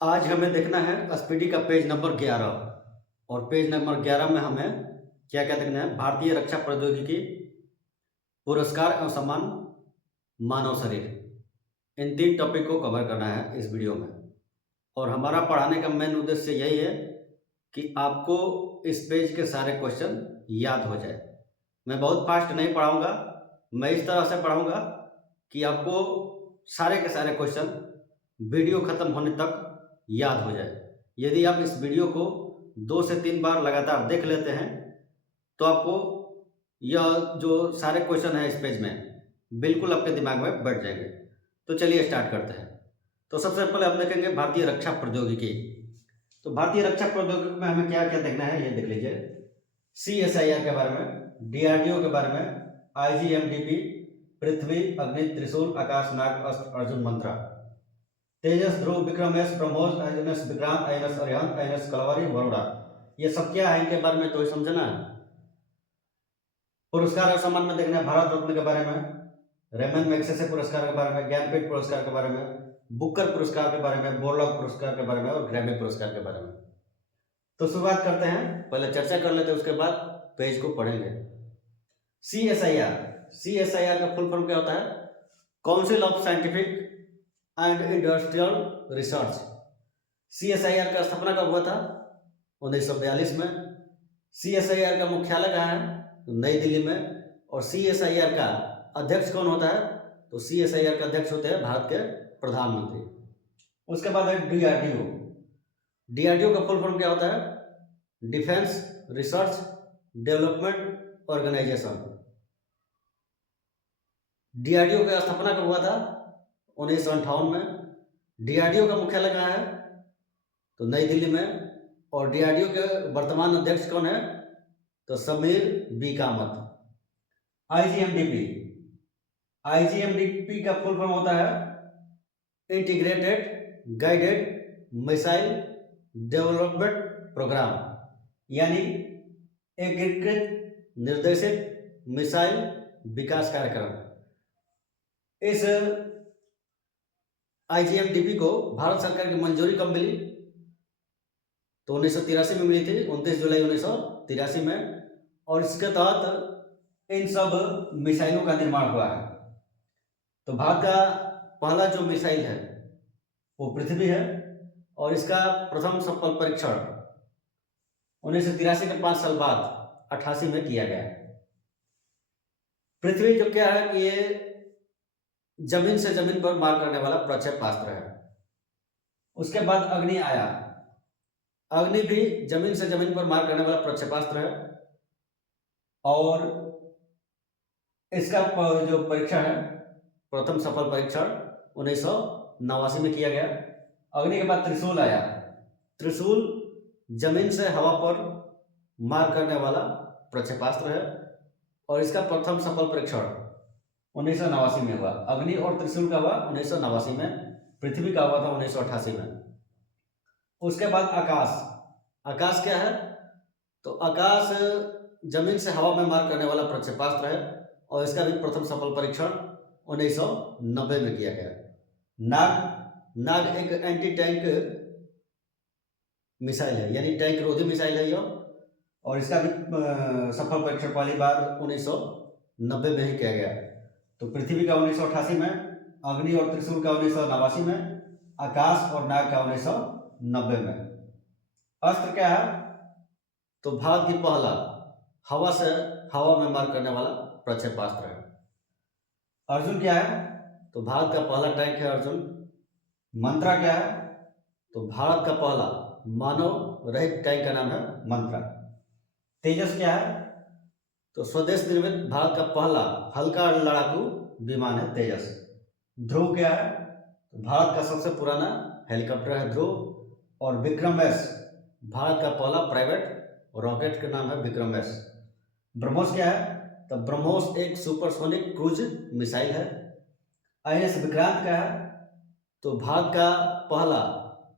आज हमें देखना है एसपीडी का पेज नंबर 11 और पेज नंबर 11 में हमें क्या क्या देखना है। भारतीय रक्षा प्रौद्योगिकी पुरस्कार एवं सम्मान मानव शरीर, इन 3 टॉपिक को कवर करना है इस वीडियो में। और हमारा पढ़ाने का मेन उद्देश्य यही है कि आपको इस पेज के सारे क्वेश्चन याद हो जाए। मैं बहुत फास्ट नहीं पढ़ाऊंगा, मैं इस तरह से पढ़ाऊंगा कि आपको सारे के सारे क्वेश्चन वीडियो खत्म होने तक याद हो जाए। यदि आप इस वीडियो को 2 से 3 बार लगातार देख लेते हैं तो आपको यह जो सारे क्वेश्चन हैं इस पेज में बिल्कुल आपके दिमाग में बैठ जाएंगे। तो चलिए स्टार्ट करते हैं। तो सबसे पहले हम देखेंगे भारतीय रक्षा प्रौद्योगिकी। तो भारतीय रक्षा प्रौद्योगिकी में हमें क्या क्या देखना है ये देख लीजिए। CSIR के बारे में, DRDO के बारे में, IGMDP, पृथ्वी, अग्नि, त्रिशूल, Akash, Nag, Astra, Arjun Mantra, Tejas, Dhruv, Vikram S, BrahMos, INS Vikrant, INS Arihant, INS Kalvari, Varuna. ये सब क्या है इनके बारे में तो समझना है। पुरस्कार और सम्मान में देखना है भारत रत्न के बारे में, रेमन मैग्सेसे पुरस्कार के बारे में, ज्ञानपीठ पुरस्कार के बारे में, बुकर पुरस्कार के बारे में, बोरलॉग पुरस्कार के बारे में और ग्रैमी पुरस्कार के बारे में। तो शुरुआत करते हैं, पहले चर्चा कर लेते हैं, उसके बाद पेज को पढ़ेंगे। CSIR का फुल फॉर्म क्या होता है? Council of scientific and industrial research. CSIR का स्थापना कब हुआ था? 1942 में। CSIR का मुख्यालय कहाँ है? तो नई दिल्ली में। और CSIR का अध्यक्ष कौन होता है? तो CSIR का अध्यक्ष होते हैं भारत के प्रधानमंत्री। उसके बाद है DRDO। DRDO का फुल फॉर्म क्या होता है? Defence research development organisation. DRDO का स्थापना कब हुआ था? 1958 में। DRDO का मुख्यालय कहाँ है? तो नई दिल्ली में। और DRDO के वर्तमान अध्यक्ष कौन है? तो समीर बी कामत। IGMDP का फुल फॉर्म होता है integrated guided missile development programme, यानी एकीकृत निर्देशित मिसाइल विकास कार्यक्रम। इस IGMDP को भारत सरकार की मंजूरी कब मिली? तो 1983 में मिली थी, 29 जुलाई 1983 में। और इसके तहत इन सब मिसाइलों का निर्माण हुआ है। तो भारत का पहला जो मिसाइल है वो पृथ्वी है और इसका प्रथम सफल परीक्षण 1983 के 5 साल बाद 88 में किया गया। पृथ्वी जो क्या है कि ये जमीन से जमीन पर मार करने वाला प्रक्षेपास्त्र है। उसके बाद अग्नि आया। अग्नि भी जमीन से जमीन पर मार करने वाला प्रक्षेपास्त्र है और इसका जो परीक्षण है, प्रथम सफल परीक्षण 1989 में किया गया। अग्नि के बाद त्रिशूल आया। त्रिशूल जमीन से हवा पर मार करने वाला प्रक्षेपास्त्र है और इसका प्रथम सफल परीक्षण 1989 में हुआ। अग्नि और त्रिशूल का हुआ 1989 में, पृथ्वी का हुआ था 1988 में। उसके बाद आकाश। आकाश क्या है? तो आकाश जमीन से हवा में मार करने वाला प्रक्षेपास्त्र है और इसका भी प्रथम सफल परीक्षण 1990 में किया गया। नाग एक एंटी टैंक मिसाइल है, यानी टैंक रोधी मिसाइल है यह, और इसका भी सफल परीक्षण पहली बार 1990 में ही किया गया। तो पृथ्वी का 1988 में, अग्नि और त्रिशूल का 1989 में, आकाश और नाग का 1990 में। अस्त्र क्या है? तो भारत की पहला हवा से हवा में मार करने वाला प्रक्षेपास्त्र है। अर्जुन क्या है? तो भारत का पहला टैंक है अर्जुन। मंत्रा क्या है? तो भारत का पहला मानव रहित टैंक का नाम है मंत्रा। तेजस क्या है? तो स्वदेश निर्मित भारत का पहला हल्का लड़ाकू विमान है तेजस। ध्रुव क्या है? तो भारत का सबसे पुराना हेलीकॉप्टर है ध्रुव। और विक्रम एस भारत का पहला प्राइवेट रॉकेट का नाम है विक्रम एस। ब्रह्मोस क्या है? तो ब्रह्मोस एक सुपरसोनिक क्रूज मिसाइल है। INS विक्रांत क्या है? तो भारत का पहला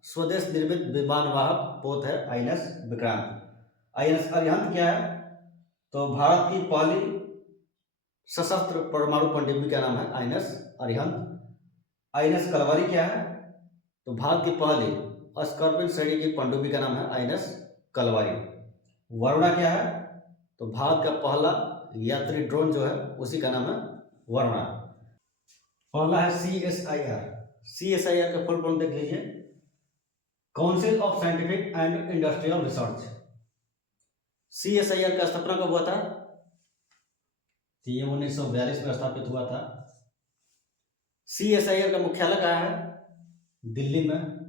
स्वदेश निर्मित विमान वाहक पोत है INS विक्रांत। INS अरिहंत क्या है? तो भारत की पहली सशस्त्र परमाणु पनडुब्बी का नाम है INS अरिहंत। INS कलवारी क्या है? तो भारत की पहली स्कॉर्पियन श्रेणी की पनडुब्बी का नाम है आईएनएस कलवारी। वरुणा क्या है? तो भारत का पहला यात्री ड्रोन जो है उसी का नाम है वरुणा। पहला है CSIR। CSIR का फुल फॉर्म देख लीजिए, council of scientific and industrial research. CSIR का स्थापना कब हुआ था? ये 1942 में स्थापित हुआ था। CSIR का मुख्यालय कहाँ है? दिल्ली में।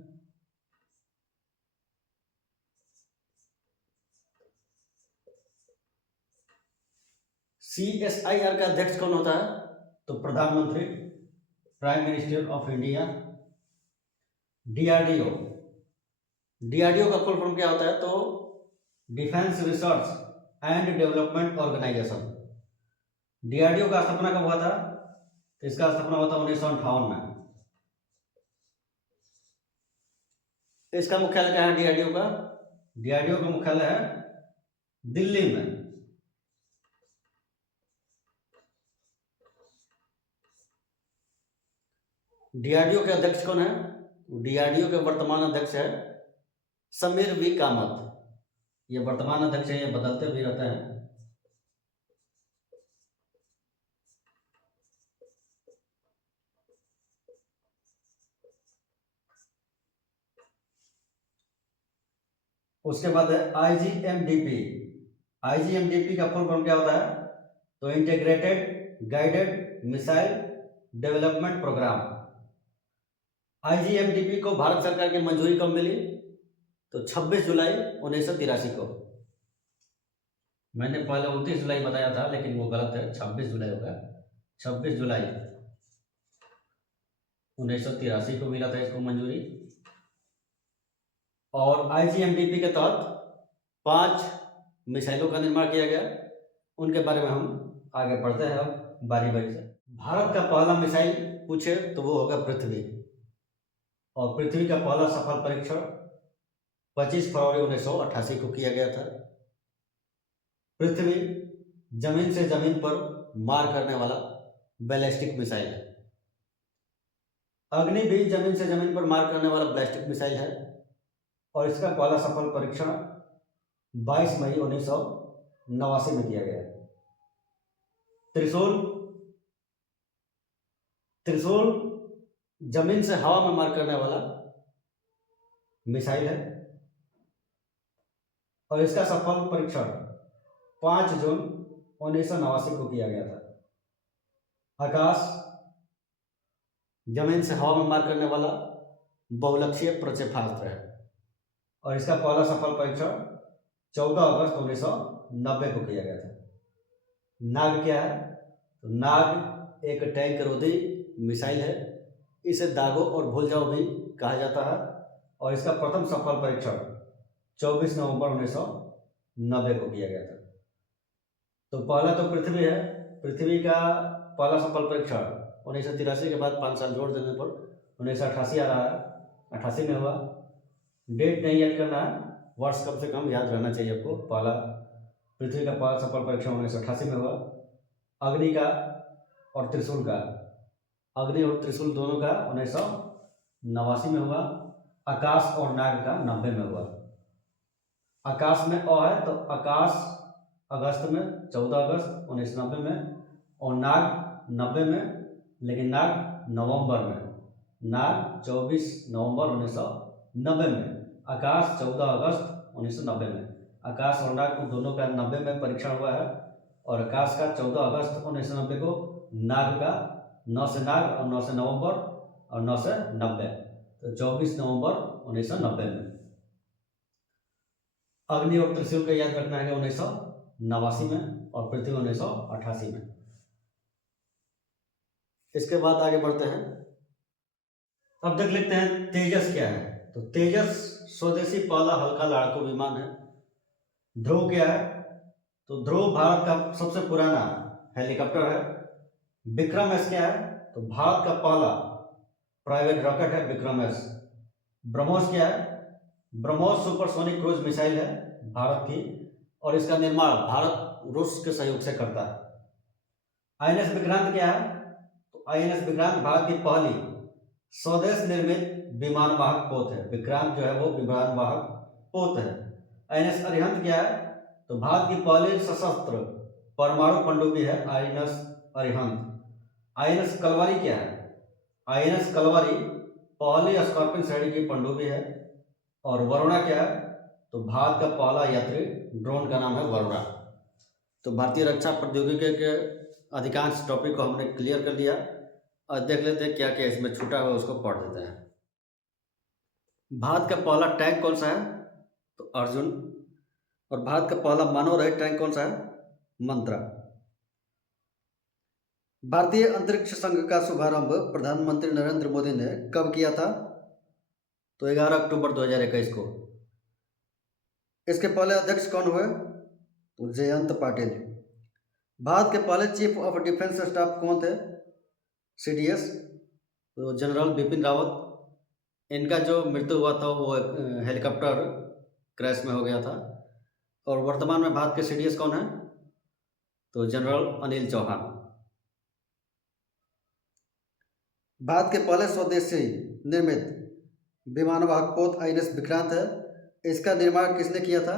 CSIR का अध्यक्ष कौन होता है? तो प्रधानमंत्री, prime minister of India. DRDO, DRDO का फुल फॉर्म क्या होता है? तो defence research and development organisation. DRDO का स्थापना कब हुआ था? तो इसका स्थापना हुआ था 1958 में। इसका मुख्यालय क्या है DRDO का? DRDO का मुख्यालय है दिल्ली में। DRDO के अध्यक्ष कौन है? DRDO के वर्तमान अध्यक्ष है समीर V कामत। ये वर्तमान अध्यक्ष है, ये बदलते भी रहते हैं। उसके बाद है IGMDP। IGMDP का फुल फॉर्म क्या होता है? तो integrated guided missile development programme. IGMDP को भारत सरकार की मंजूरी कब मिली? तो 26 जुलाई 1983 को। मैंने पहले 29 जुलाई बताया था, लेकिन वो गलत है, 26 जुलाई होगा। 26 जुलाई 1983 को मिला था इसको मंजूरी। और IGMDP के तहत 5 मिसाइलों का निर्माण किया गया। उनके बारे में हम आगे पढ़ते हैं अब बारी बारी से। भारत का पहला मिसाइल पूछे तो वो होगा पृथ्वी। और पृथ्वी का पहला सफल परीक्षण 25 फरवरी 1988 को किया गया था। पृथ्वी जमीन से जमीन पर मार करने वाला बैलिस्टिक मिसाइल है। अग्नि भी जमीन से जमीन पर मार करने वाला बैलिस्टिक मिसाइल है। और इसका पहला सफल परीक्षण 22 मई 1989 में किया गया। त्रिशूल जमीन से हवा में मार करने वाला मिसाइल है। और इसका सफल परीक्षण 5 जून 1989 को किया गया था। आकाश जमीन से हवा में मार करने वाला बहुलक्षीय प्रक्षेपास्त्र है। और इसका पहला सफल परीक्षण 14 अगस्त 1990 को किया गया था। नाग क्या है? तो नाग एक टैंक रोधी मिसाइल है। इसे दागो और भूल जाओ भी कहा जाता है। और इसका प्रथम सफल परीक्षण 24 नवंबर 1990 को किया गया था। तो पहला तो पृथ्वी है। पृथ्वी का पहला सफल परीक्षण 1983 के बाद 5 साल जोड़ देने पर 1988 आ रहा है, 88 में हुआ। डेट नहीं याद करना है, वर्ष कम से कम याद रहना चाहिए आपको। पहला पृथ्वी का पहला सफल परीक्षण 1988 में हुआ। अग्नि का और त्रिशूल का, अग्नि और त्रिशूल दोनों का 1989 में हुआ। आकाश और नाग का 90 में हुआ। आकाश में अ है तो आकाश अगस्त में 14 अगस्त 1990 में। और नाग 90 में, लेकिन नाग नवंबर में। नाग 24 नवंबर 1990 में। आकाश 14 अगस्त 1990 में। आकाश और नाग को दोनों का 90 में परीक्षण हुआ है। और आकाश का 14 अगस्त 1990 को, नाग का 9 से नाग और 9 से नवंबर और 9 से 90, तो 24 नवंबर 1990 में। अग्नि और त्रिशूल का याद रखना है कि 1989 में और पृथ्वी 1988 में। इसके बाद आगे बढ़ते हैं। अब देख लेते हैं तेजस क्या है। तो तेजस स्वदेशी पहला हल्का लड़ाकू विमान है। ध्रुव क्या है? तो ध्रुव भारत का सबसे पुराना हेलीकॉप्टर है। विक्रम एस क्या है? तो भारत का पहला प्राइवेट रॉकेट है विक्रम एस। ब्रह्मोस क्या है? ब्रह्मोस सुपरसोनिक क्रूज मिसाइल है भारत की। और इसका निर्माण भारत रूस के सहयोग से करता है। INS विक्रांत क्या है? तो INS विक्रांत भारत की पहली स्वदेश निर्मित विमान वाहक पोत है। विक्रांत जो है वो विमान वाहक पोत है। आईएनएस अरिहंत क्या है? तो भारत की पहली सशस्त्र परमाणु पनडुब्बी है आईएनएस अरिहंत। आईएनएस कलवारी क्या है? आईएनएस कलवारी पहली स्कॉर्पियन श्रेणी की पनडुब्बी है। और वरुणा क्या है? तो भारत का पहला यात्री ड्रोन का नाम है वरुणा। तो भारतीय रक्षा प्रौद्योगिकी के अधिकांश टॉपिक को हमने क्लियर कर दिया। और देख लेते हैं क्या क्या इसमें छूटा हुआ उसको पढ़ देते हैं। भारत का पहला टैंक कौन सा है? तो अर्जुन। और भारत का पहला मानव रहित टैंक कौन सा है? मंत्रा। भारतीय अंतरिक्ष संघ का शुभारंभ प्रधानमंत्री नरेंद्र मोदी ने कब किया था? तो 11 अक्टूबर 2021 को। इसके पहले अध्यक्ष कौन हुए? तो जयंत पाटिल। भारत के पहले चीफ ऑफ डिफेंस स्टाफ कौन थे? सीडीएस, तो जनरल बिपिन रावत। इनका जो मृत्यु हुआ था वो हेलीकॉप्टर क्रैश में हो गया था। और वर्तमान में भारत के सीडीएस कौन है? तो जनरल अनिल चौहान। भारत के पहले स्वदेशी निर्मित विमान वाहक पोत आईएनएस विक्रांत है। इसका निर्माण किसने किया था?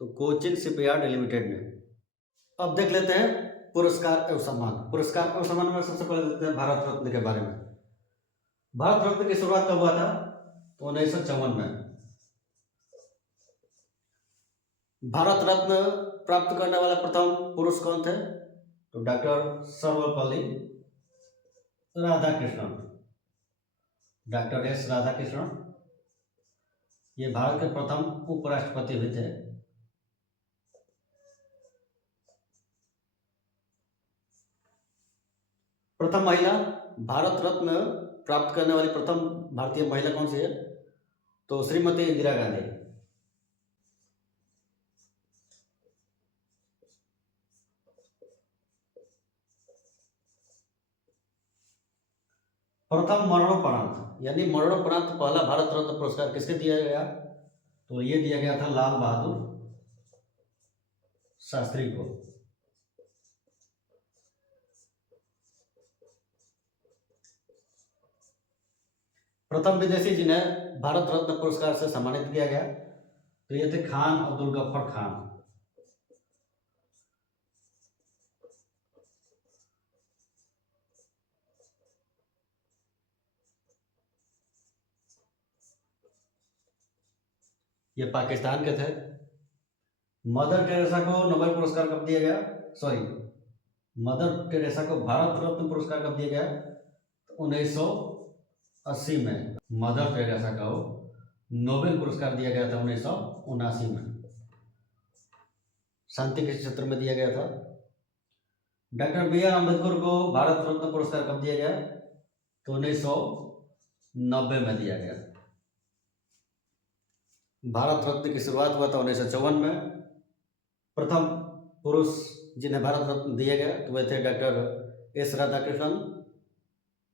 तो कोचिन शिपयार्ड लिमिटेड ने। अब देख लेते हैं पुरस्कार एवं सम्मान। पुरस्कार एवं सम्मान में सबसे पहले देखते हैं भारत रत्न के बारे में। भारत रत्न की शुरुआत कब हुआ था? तो 1954 में। भारत रत्न प्राप्त करने वाला प्रथम पुरुष कौन थे? तो doctor Sarvepalli Radhakrishnan. Doctor S Radhakrishnan ये भारत के प्रथम उपराष्ट्रपति भी थे। प्रथम महिला भारत रत्न प्राप्त करने वाली प्रथम भारतीय महिला कौन सी है? तो श्रीमती इंदिरा गांधी। प्रथम मरणोपरांत यानी मरणोपरांत पहला भारत रत्न पुरस्कार किसके दिया गया? तो ये दिया गया था लाल बहादुर शास्त्री को। प्रथम विदेशी जिन्हें भारत रत्न पुरस्कार से सम्मानित किया गया तो ये थे खान अब्दुल गफ्फर खान। ये पाकिस्तान के थे। मदर टेरेसा को नोबेल पुरस्कार कब दिया गया? सॉरी, मदर टेरेसा को भारत रत्न पुरस्कार कब दिया गया? 1980 में मदर टेरेसा को नोबेल पुरस्कार दिया गया था 1979 में। शांति के क्षेत्र में दिया गया था। डॉक्टर बी आर अम्बेडकर को भारत रत्न पुरस्कार कब दिया गया? तो 1990 में दिया गया। भारत रत्न की शुरुआत हुआ था 1954 में। प्रथम पुरुष जिन्हें भारत रत्न दिया गया तो वे थे डॉक्टर एस राधाकृष्णन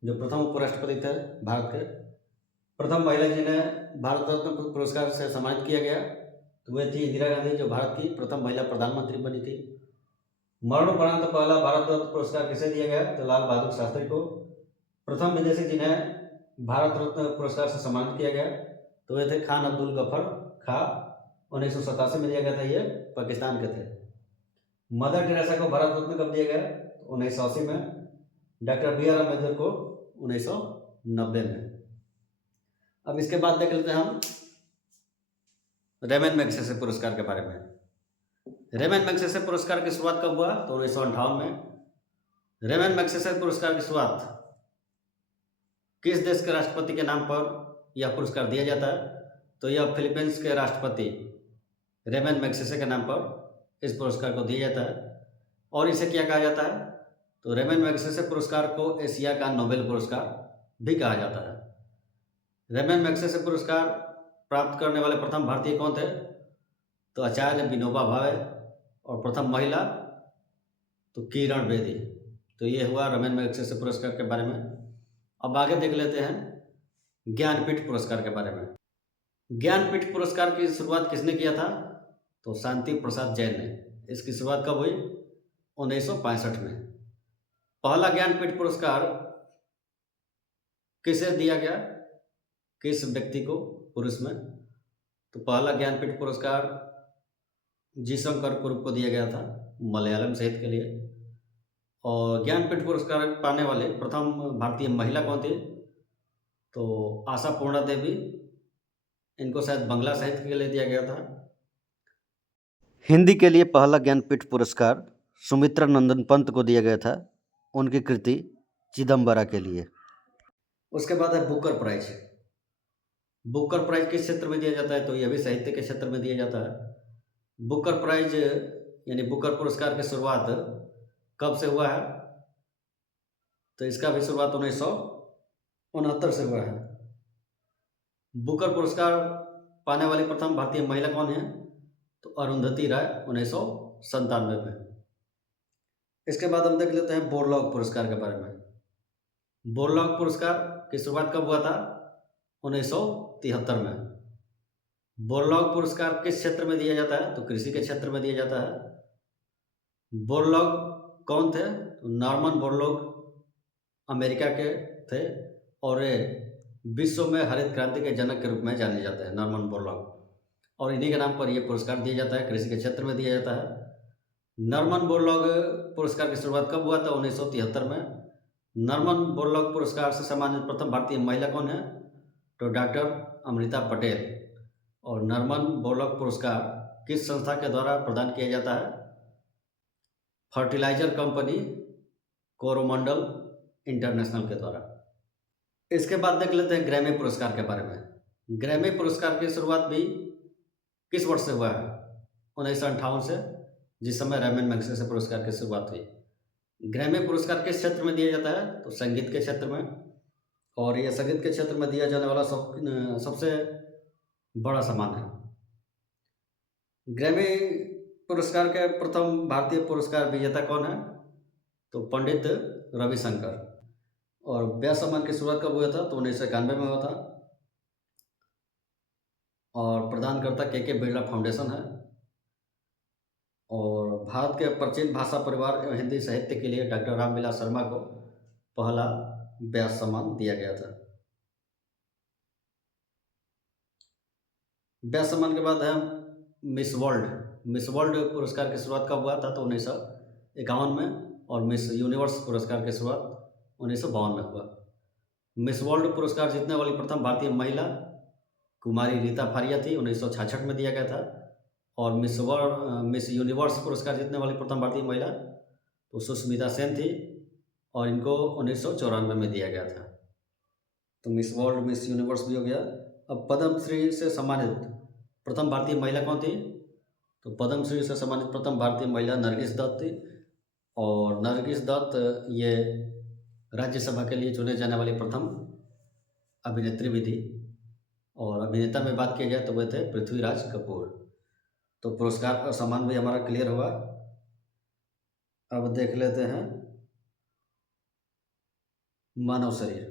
जो प्रथम उपराष्ट्रपति थे भारत के। प्रथम महिला जिन्हें भारत रत्न पुरस्कार से सम्मानित किया गया तो वे थी इंदिरा गांधी जो भारत की प्रथम महिला प्रधानमंत्री बनी थी। मरणोपरांत पहला भारत रत्न पुरस्कार किसे दिया गया? तो लाल बहादुर शास्त्री को। प्रथम विदेशी जिन्हें भारत रत्न पुरस्कार से सम्मानित किया गया तो वे थे खान अब्दुल गफ्फर खां। 1987 में दिया गया था। ये पाकिस्तान के थे। मदर टेरेसा को भारत रत्न कब दिया गया? 1980 में। डॉक्टर बी आर अम्बेडकर को 1990 में। अब इसके बाद देख लेते हैं हम रेमन मैग्सेसे पुरस्कार के बारे में। रेमन मैग्सेसे पुरस्कार की शुरुआत कब हुआ? तो 1958 में। रेमन मैग्सेसे पुरस्कार की शुरुआत किस देश के राष्ट्रपति के नाम पर यह पुरस्कार दिया जाता है? तो यह फिलीपींस के राष्ट्रपति रेमन मैग्सेसे के नाम पर इस पुरस्कार को दिया जाता है। और इसे क्या कहा जाता है? तो रेमन मैग्सेसे पुरस्कार को एशिया का नोबेल पुरस्कार भी कहा जाता है। रेमन मैग्सेसे पुरस्कार प्राप्त करने वाले प्रथम भारतीय कौन थे? तो आचार्य विनोबा भावे। और प्रथम महिला तो किरण बेदी। तो ये हुआ रेमन मैग्सेसे पुरस्कार के बारे में। अब आगे देख लेते हैं ज्ञानपीठ पुरस्कार के बारे में। ज्ञानपीठ पुरस्कार की शुरुआत किसने किया था? तो शांति प्रसाद जैन ने। इसकी शुरुआत कब हुई? 1965 में। पहला ज्ञानपीठ पुरस्कार किसे दिया गया, किस व्यक्ति को, पुरुष में? तो पहला ज्ञानपीठ पुरस्कार जी शंकर कुरुप को दिया गया था मलयालम साहित्य के लिए। और ज्ञानपीठ पुरस्कार पाने वाले प्रथम भारतीय महिला कौन थी? तो आशा पूर्णा देवी। इनको शायद बंगला साहित्य के लिए दिया गया था। हिंदी के लिए पहला ज्ञानपीठ पुरस्कार सुमित्रा नंदन पंत को दिया गया था, उनकी कृति चिदम्बरा के लिए। उसके बाद है बुकर प्राइज। बुकर प्राइज किस क्षेत्र में दिया जाता है? तो यह भी साहित्य के क्षेत्र में दिया जाता है। बुकर प्राइज यानी बुकर पुरस्कार की शुरुआत कब से हुआ है? तो इसका भी शुरुआत 1969 से हुआ है। बुकर पुरस्कार पाने वाली प्रथम भारतीय महिला कौन है? तो अरुंधति राय 1997 में। इसके बाद हम देख लेते हैं बोरलॉग पुरस्कार के बारे में। बोरलॉग पुरस्कार की शुरुआत कब हुआ था? 1973 में। बोरलॉग पुरस्कार किस क्षेत्र में दिया जाता है? तो कृषि के क्षेत्र में दिया जाता है। बोरलॉग कौन थे? तो नॉर्मन बोरलॉग अमेरिका के थे और ये विश्व में हरित क्रांति के जनक के रूप में जाने जाते हैं, नॉर्मन बोरलॉग। और इन्हीं के नाम पर यह पुरस्कार दिया जाता है, कृषि के क्षेत्र में दिया जाता है। नॉर्मन बोरलॉग पुरस्कार की शुरुआत कब हुआ था? 1973 में। नॉर्मन बोरलॉग पुरस्कार से सम्मानित प्रथम भारतीय महिला कौन है? तो डॉक्टर अमृता पटेल। और नॉर्मन बोरलॉग पुरस्कार किस संस्था के द्वारा प्रदान किया जाता है? फर्टिलाइजर कंपनी कोरोमंडल इंटरनेशनल के द्वारा। इसके बाद देख लेते हैं ग्रैमी पुरस्कार के बारे में। ग्रैमी पुरस्कार की शुरुआत भी किस वर्ष से हुआ है? 1958 से, जिस समय रैमन मैग्सेसे पुरस्कार की शुरुआत हुई। ग्रैमी पुरस्कार किस क्षेत्र में दिया जाता है? तो संगीत के क्षेत्र में। और यह संगीत के क्षेत्र में दिया जाने वाला सबसे बड़ा सम्मान है। ग्रैमी पुरस्कार के प्रथम भारतीय पुरस्कार विजेता कौन है? तो पंडित रविशंकर। और व्यास सम्मान की शुरुआत कब हुआ था? तो 1991 में हुआ था। और प्रदानकर्ता के बिरला फाउंडेशन है। और भारत के प्राचीन भाषा परिवार एवं हिंदी साहित्य के लिए डॉक्टर रामविलास शर्मा को पहला व्यास सम्मान दिया गया था। व्यास सम्मान के बाद है मिस वर्ल्ड। मिस वर्ल्ड पुरस्कार की शुरुआत कब हुआ था? तो 1951 में। और मिस यूनिवर्स पुरस्कार की शुरुआत 1952 में हुआ। मिस वर्ल्ड पुरस्कार जीतने वाली प्रथम भारतीय महिला कुमारी रीता फारिया थी, 1966 में दिया गया था। और मिस यूनिवर्स पुरस्कार जीतने वाली प्रथम भारतीय महिला तो सुष्मिता सेन थी, और इनको 1994 में दिया गया था। तो मिस वर्ल्ड, मिस यूनिवर्स भी हो गया। अब पद्मश्री से सम्मानित प्रथम भारतीय महिला कौन थी? तो पद्मश्री से सम्मानित प्रथम भारतीय महिला नरगिस दत्त थी। और नरगिस दत्त ये राज्यसभा के लिए चुने जाने वाली प्रथम अभिनेत्री भी थी। और अभिनेता में बात की जाए तो वे थे पृथ्वीराज कपूर। तो पुरस्कार का सम्मान भी हमारा क्लियर हुआ। अब देख लेते हैं मानव शरीर,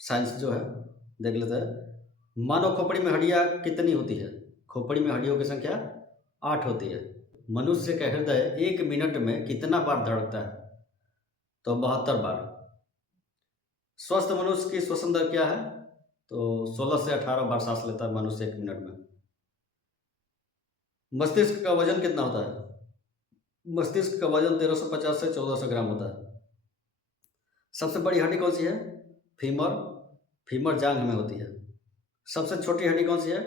साइंस जो है देख लेते हैं। मानव खोपड़ी में हड्डियां कितनी होती है? खोपड़ी में हड्डियों की संख्या 8 होती है। मनुष्य का हृदय 1 मिनट में कितना बार धड़कता है? तो 72 बार। स्वस्थ मनुष्य की श्वसन दर क्या है? तो 16 से 18 बार सांस लेता है मनुष्य 1 मिनट में। मस्तिष्क का वजन कितना होता है? मस्तिष्क का वजन 1350 से 1400 ग्राम होता है। सबसे बड़ी हड्डी कौन सी है? फीमर। फीमर जांघ में होती है। सबसे छोटी हड्डी कौन सी है?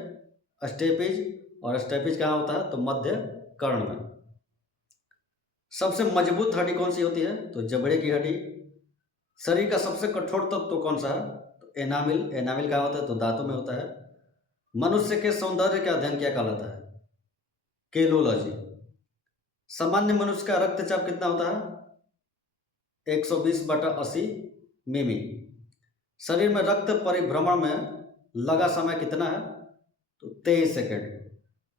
स्टेपिज। और स्टेपिज कहाँ होता है? तो मध्य कर्ण में। सबसे मजबूत हड्डी कौन सी होती है? तो जबड़े की हड्डी। शरीर का सबसे कठोर तत्व तो कौन सा है? तो एनामिल। एनामिल कहाँ होता है? तो दांतों में होता है। मनुष्य के सौंदर्य का अध्ययन क्या कहलाता है? केलोलॉजी। सामान्य मनुष्य का रक्तचाप कितना होता है? 120/80 मिमी। शरीर में रक्त परिभ्रमण में लगा समय कितना है? तो 23 सेकेंड।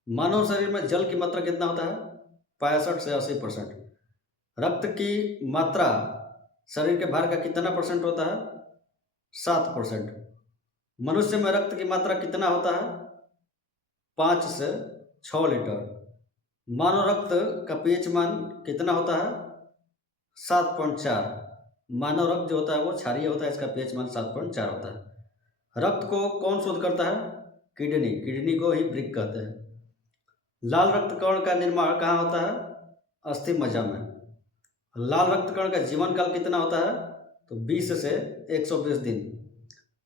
मानव शरीर में जल की मात्रा कितना होता है? 65 से 80%। रक्त की मात्रा शरीर के भार का कितना परसेंट होता है? 7%। मनुष्य में रक्त की मात्रा कितना होता है? 5 से 6 लीटर। मानव रक्त का पीएच मान कितना होता है? 7.4। मानव रक्त जो होता है वो क्षारीय होता है, इसका पीएच मान 7.4 होता है। रक्त को कौन शुद्ध करता है? किडनी। किडनी को ही वृक्क कहते हैं। लाल रक्त कण का निर्माण कहाँ होता है? अस्थि मज्जा में। लाल रक्त कण का जीवन काल कितना होता है? तो 20 से 120 दिन।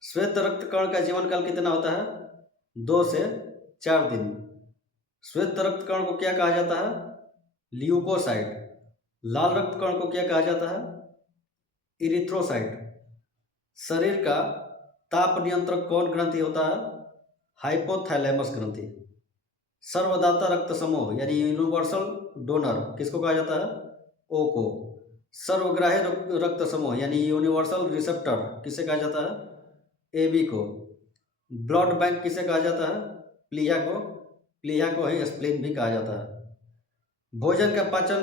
श्वेत रक्त कण का जीवन काल कितना होता है? 2 से 4 दिन। श्वेत रक्त कण को क्या कहा जाता है? ल्यूकोसाइट। लाल रक्त कण को क्या कहा जाता है? इरिथ्रोसाइट। शरीर का ताप नियंत्रक कौन ग्रंथि होता है? हाइपोथैलेमस ग्रंथि। सर्वदाता रक्त समूह यानी यूनिवर्सल डोनर किसको कहा जाता है? ओ को। सर्वग्राही रक्त समूह यानी यूनिवर्सल रिसेप्टर किसे कहा जाता है? एबी को। ब्लड बैंक किसे कहा जाता है? प्लीहा को। प्लीहा को ही स्प्लीन भी कहा जाता है। भोजन का पाचन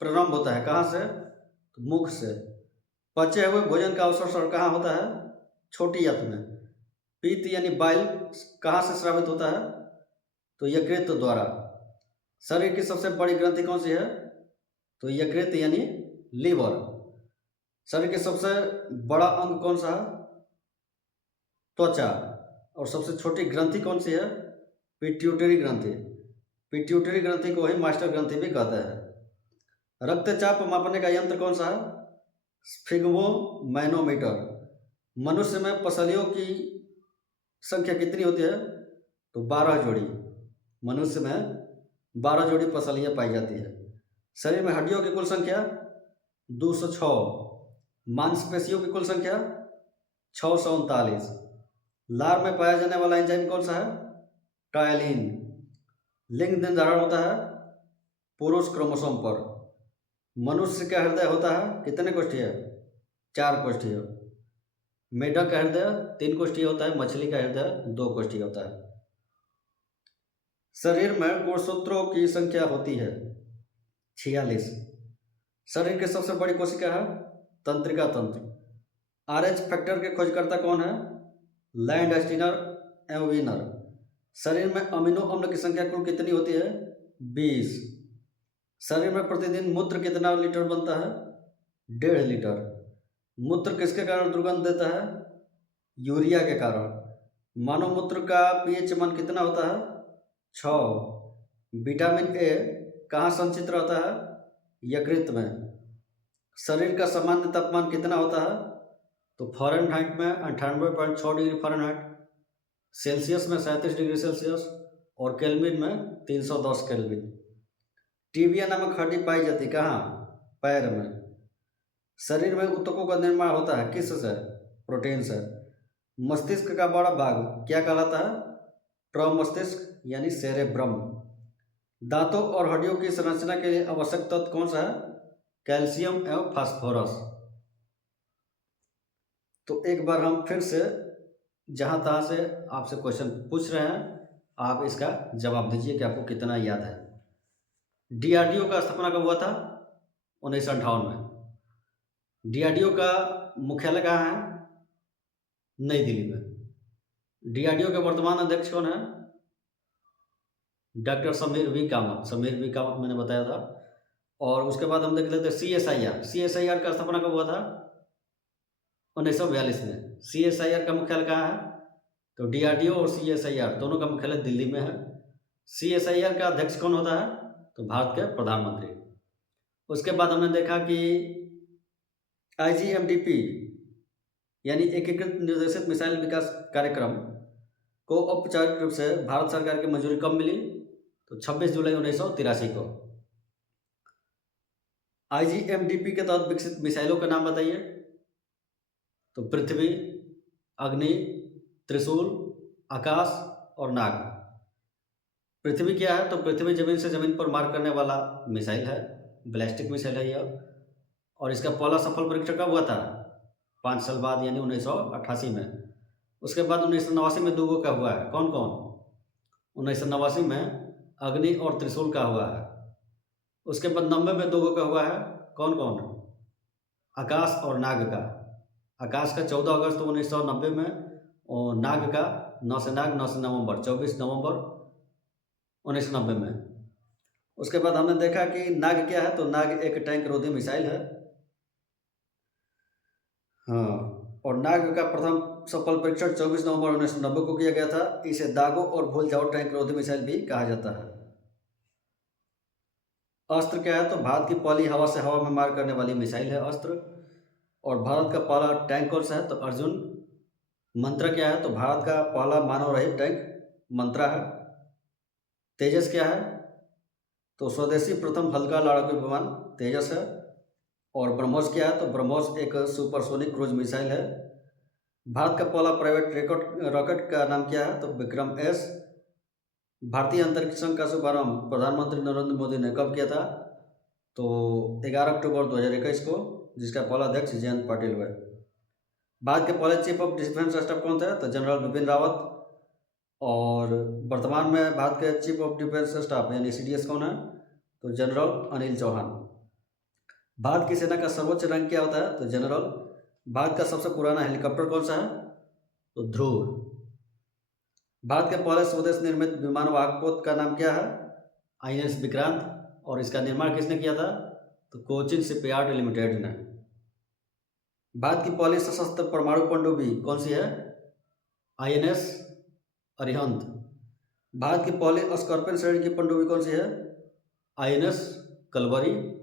प्रारंभ होता है कहाँ से? तो मुख से। पचे हुए भोजन का अवशोषण कहाँ होता है? छोटी आंत में। पित्त यानी बाइल कहाँ से स्रावित होता है? तो यकृत द्वारा। शरीर की सबसे बड़ी ग्रंथि कौन सी है? तो यकृत यानी लीवर। शरीर के सबसे बड़ा अंग कौन सा है? त्वचा। और सबसे छोटी ग्रंथि कौन सी है? पिट्यूटरी ग्रंथि। पिट्यूटरी ग्रंथि को ही मास्टर ग्रंथि भी कहते हैं। रक्तचाप मापने का यंत्र कौन सा है? स्फिग्मोमैनोमीटर। मनुष्य में पसलियों की संख्या कितनी होती है? तो 12 जोड़ी। मनुष्य में 12 जोड़ी पसलियाँ पाई जाती है। शरीर में हड्डियों की कुल संख्या 206। मांसपेशियों की कुल संख्या 639। लार में पाया जाने वाला एंजाइम कौन सा है? टायलिन। लिंग निर्धारण होता है पुरुष क्रोमोसोम पर। मनुष्य का हृदय होता है कितने कोष्ठीय? 4 कोष्ठीय। मेढक का हृदय 3 कोष्ठीय होता है। मछली का हृदय 2 कोष्ठीय होता है। शरीर में गुणसूत्रों की संख्या होती है 46। शरीर की सबसे बड़ी कोशिका है तंत्रिका तंत्र। आरएच फैक्टर के खोजकर्ता कौन है? लैंडस्टीनर एविनर। शरीर में अमीनो अम्ल की संख्या कुल कितनी होती है? 20। शरीर में प्रतिदिन मूत्र कितना लीटर बनता है? 1.5 लीटर। मूत्र किसके कारण दुर्गंध देता है? यूरिया के कारण। मानव मूत्र का पीएच मान कितना होता है? 6। विटामिन ए कहाँ संचित रहता है? यकृत में। शरीर का सामान्य तापमान कितना होता है? तो फ़ारेनहाइट में 98.6 डिग्री फ़ारेनहाइट, सेल्सियस में 37 डिग्री सेल्सियस और केल्विन में 310 केल्विन। टीबिया नामक हड्डी पाई जाती कहाँ? पैर में। शरीर में ऊतकों का निर्माण होता है किस से? प्रोटीन से। मस्तिष्क का बड़ा भाग क्या कहलाता है? प्रमस्तिष्क यानी सेरेब्रम। दांतों और हड्डियों की संरचना के लिए आवश्यक तत्व कौन सा है? कैल्शियम एवं फास्फोरस। तो एक बार हम फिर से जहाँ तहाँ से आपसे क्वेश्चन पूछ रहे हैं, आप इसका जवाब दीजिए कि आपको कितना याद है। डीआरडीओ का स्थापना कब हुआ था? 1958 में। डीआरडीओ का मुख्यालय कहाँ है? नई दिल्ली में। डीआरडीओ के वर्तमान अध्यक्ष कौन है? Doctor Sameer V Kamat. Sameer V Kamat मैंने बताया था। और उसके बाद हम देख लेते हैं सीएसआईआर। सीएसआईआर का स्थापना कब हुआ था? 1942 में। सीएसआईआर का मुख्यालय कहाँ है? तो डीआरडीओ और सीएसआईआर दोनों का मुख्यालय दिल्ली में है। सीएसआईआर का अध्यक्ष कौन होता है? तो भारत के प्रधानमंत्री। उसके बाद हमने देखा कि आईजीएमडीपी यानी एकीकृत निर्देशित मिसाइल विकास कार्यक्रम को औपचारिक रूप से भारत सरकार की मंजूरी कब मिली? तो 26 जुलाई 1983 को। आईजीएमडीपी के तहत विकसित मिसाइलों के नाम बताइए। तो पृथ्वी, अग्नि, त्रिशूल, आकाश और नाग। पृथ्वी क्या है? तो पृथ्वी जमीन से जमीन पर मार करने वाला मिसाइल है, बैलिस्टिक मिसाइल है यह। और इसका पहला सफल परीक्षण कब हुआ था? 5 साल बाद यानी 1988 में। उसके बाद 1989 में 2 का हुआ है। कौन कौन? 1989 में अग्नि और त्रिशूल का हुआ है। उसके बाद 90 में 2 का हुआ है। कौन कौन? आकाश और नाग का। आकाश का 14 अगस्त 1990 में और नाग का 9 से नवंबर 24 नवंबर 1990 में। उसके बाद हमने देखा कि नाग क्या है? तो नाग एक टैंक रोधी मिसाइल है। हाँ, और नाग का प्रथम सफल परीक्षण 24 नवंबर 1990 को किया गया था। इसे दागो और भूल जाओ टैंक रोधी मिसाइल भी कहा जाता है। अस्त्र क्या है? तो भारत की पहली हवा से हवा में मार करने वाली मिसाइल है अस्त्र। और भारत का पहला टैंक कौन सा है? तो अर्जुन। मंत्रा क्या है? तो भारत का पहला मानव रहित टैंक मंत्रा है। तेजस क्या है? तो स्वदेशी प्रथम हल्का लड़ाकू विमान तेजस है। और ब्रह्मोस क्या है? तो ब्रह्मोस एक सुपरसोनिक क्रूज मिसाइल है। भारत का पहला प्राइवेट रॉकेट का नाम क्या है? तो विक्रम एस। भारतीय अंतरिक्ष संघ का शुभारंभ प्रधानमंत्री नरेंद्र मोदी ने कब किया था? तो 11 अक्टूबर 2021 को, जिसका पहला अध्यक्ष जयंत पाटिल हुए। भारत के पहले चीफ ऑफ डिफेंस स्टाफ कौन थे? तो जनरल बिपिन रावत। और वर्तमान में भारत के चीफ ऑफ डिफेंस स्टाफ यानी CDS कौन है? तो जनरल अनिल चौहान। भारत की सेना का सर्वोच्च रैंक क्या होता है? तो जनरल। भारत का सबसे पुराना हेलीकॉप्टर कौन सा है? तो ध्रुव। भारत के पहले स्वदेश निर्मित विमान वाहक पोत का नाम क्या है? INS विक्रांत। और इसका निर्माण किसने किया था? तो कोचिन शिपयार्ड लिमिटेड ने। भारत की पहली सशस्त्र परमाणु पनडुब्बी कौन सी है? INS अरिहंत। भारत की पहली स्कॉर्पियन श्रेणी की पनडुब्बी कौन सी है? INS कलवरी।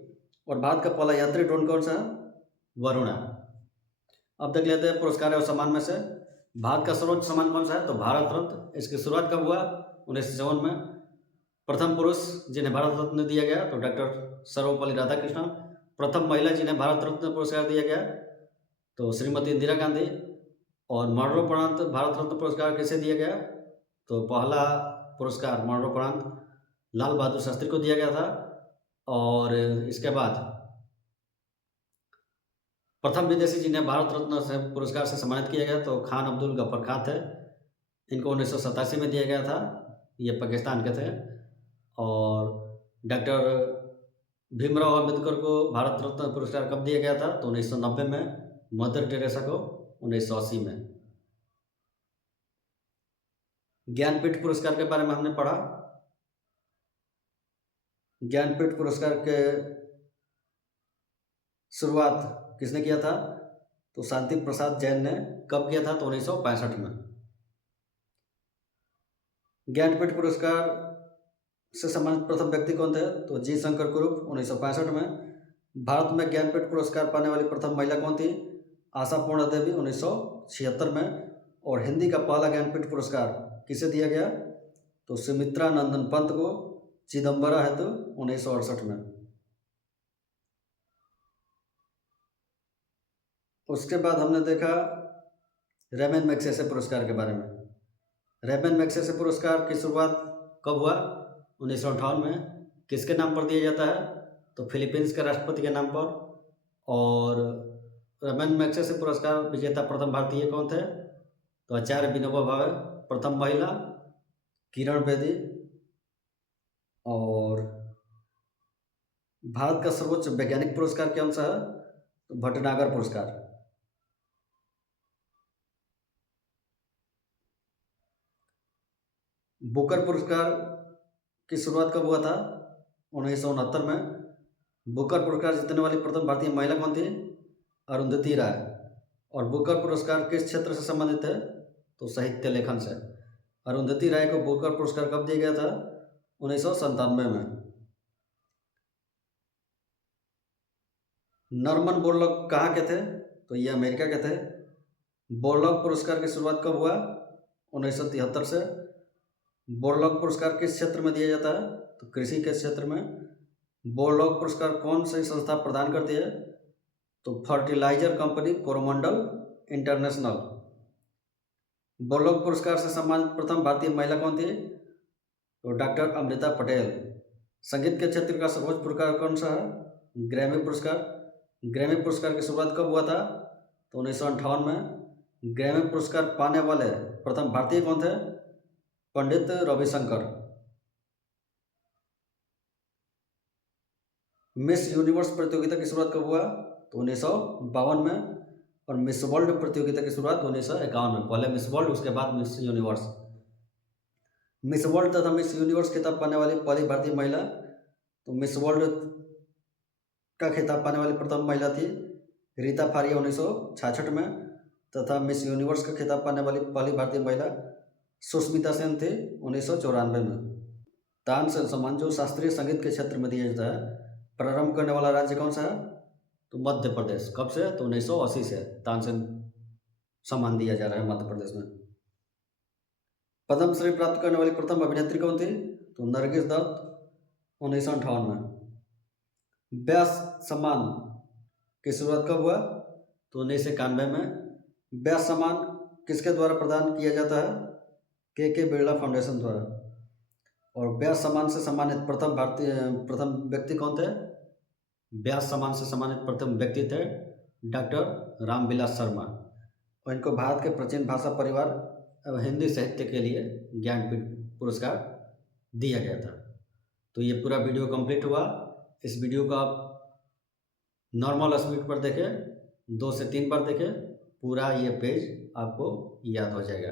और भारत का पहला यात्री ड्रोन कौन सा है? वरुणा। अब देख लेते हैं पुरस्कार और सम्मान में से। भारत का सर्वोच्च सम्मान कौन सा है? तो भारत रत्न। इसकी शुरुआत कब हुआ? 1957 में। प्रथम पुरुष जिन्हें भारत रत्न दिया गया तो डॉक्टर सर्वपल्ली राधाकृष्णन। प्रथम महिला जिन्हें भारत रत्न पुरस्कार दिया गया तो श्रीमती इंदिरा गांधी। और मरणोपरांत भारत रत्न पुरस्कार किसे दिया गया? तो पहला पुरस्कार मरणोपरांत लाल बहादुर शास्त्री को दिया गया था। और इसके बाद प्रथम विदेशी जिन्हें भारत रत्न से पुरस्कार से सम्मानित किया गया तो खान अब्दुल गफ्फर खान थे। इनको 1987 में दिया गया था। ये पाकिस्तान के थे। और डॉक्टर भीमराव अम्बेडकर को भारत रत्न पुरस्कार कब दिया गया था? तो 1990 में। मदर टेरेसा को 1980 में। ज्ञानपीठ पुरस्कार के बारे में हमने पढ़ा। ज्ञानपीठ पुरस्कार के शुरुआत किसने किया था? तो शांति प्रसाद जैन ने। कब किया था? तो 1965 में। ज्ञानपीठ पुरस्कार से सम्मानित प्रथम व्यक्ति कौन थे? तो जी शंकर कुरूप 1965 में। भारत में ज्ञानपीठ पुरस्कार पाने वाली प्रथम महिला कौन थी? आशा पूर्णा देवी 1976 में। और हिंदी का पहला ज्ञानपीठ पुरस्कार किसे दिया गया? तो सुमित्रा नंदन पंत को चिदम्बरा हेतु 1968 में। उसके बाद हमने देखा रेमन मैग्सेसे पुरस्कार के बारे में। रेमन मैग्सेसे पुरस्कार की शुरुआत कब हुआ? 1958 में। किसके नाम पर दिया जाता है? तो फिलीपींस के राष्ट्रपति के नाम पर। और रेमन मैग्सेसे पुरस्कार विजेता प्रथम भारतीय कौन थे? तो आचार्य विनोबा भावे। प्रथम महिला किरण बेदी। और भारत का सर्वोच्च वैज्ञानिक पुरस्कार कौन सा है? तो भटनागर पुरस्कार। बुकर पुरस्कार की शुरुआत कब हुआ था? 1969 में। बुकर पुरस्कार जीतने वाली प्रथम भारतीय महिला कौन थी? अरुंधति राय। और बुकर पुरस्कार किस क्षेत्र से संबंधित है? तो साहित्य लेखन से। अरुंधति राय को बुकर पुरस्कार कब दिया गया था? 1997 में। नॉर्मन बोरलॉग कहाँ के थे? तो ये अमेरिका के थे। बोरलॉग पुरस्कार की शुरुआत कब हुआ? 1973 से। बोरलॉग पुरस्कार किस क्षेत्र में दिया जाता है? तो कृषि के क्षेत्र में। बोरलॉग पुरस्कार कौन सी संस्था प्रदान करती है? तो fertiliser company Coromandel international. Borlaug पुरस्कार से सम्मानित प्रथम भारतीय महिला कौन थी? तो डॉक्टर अमृता पटेल। संगीत के क्षेत्र का सर्वोच्च पुरस्कार कौन सा है? ग्रैमी पुरस्कार। ग्रैमी पुरस्कार की शुरुआत कब हुआ था? तो 1958 में। ग्रैमी पुरस्कार पाने वाले प्रथम भारतीय कौन थे? पंडित रविशंकर। मिस यूनिवर्स प्रतियोगिता की शुरुआत कब हुआ? तो 1952 में। और मिस वर्ल्ड प्रतियोगिता की शुरुआत 1951 में। पहले मिस वर्ल्ड, उसके बाद मिस यूनिवर्स। मिस वर्ल्ड तथा मिस यूनिवर्स खिताब पाने वाली पहली भारतीय महिला? तो मिस वर्ल्ड का खिताब पाने वाली प्रथम महिला थी रीता फारिया 1966 में, तथा मिस यूनिवर्स का खिताब पाने वाली पहली भारतीय महिला सुष्मिता सेन थी 1994 में। तानसेन सम्मान जो शास्त्रीय संगीत के क्षेत्र में दिया जाता है, प्रारंभ करने वाला राज्य कौन सा है? तो मध्य प्रदेश। कब से? तो 1980 से तानसेन सम्मान दिया जा रहा है मध्य प्रदेश में। पद्मश्री प्राप्त करने वाली प्रथम अभिनेत्री कौन थी? तो नरगिस दत्त 1958 में। व्यास सम्मान की शुरुआत कब हुआ? तो 1991 में। व्यास सम्मान किसके द्वारा प्रदान किया जाता है? के बिरला फाउंडेशन द्वारा। और व्यास सम्मान से सम्मानित प्रथम व्यक्ति कौन थे? व्यास सम्मान से सम्मानित प्रथम व्यक्ति थे डॉक्टर रामविलास शर्मा, और इनको भारत के प्राचीन भाषा परिवार एवं हिंदी साहित्य के लिए ज्ञानपीठ पुरस्कार दिया गया था। तो ये पूरा वीडियो कंप्लीट हुआ। इस वीडियो को आप नॉर्मल स्पीड पर देखें, 2 से 3 बार देखें, पूरा ये पेज आपको याद हो जाएगा।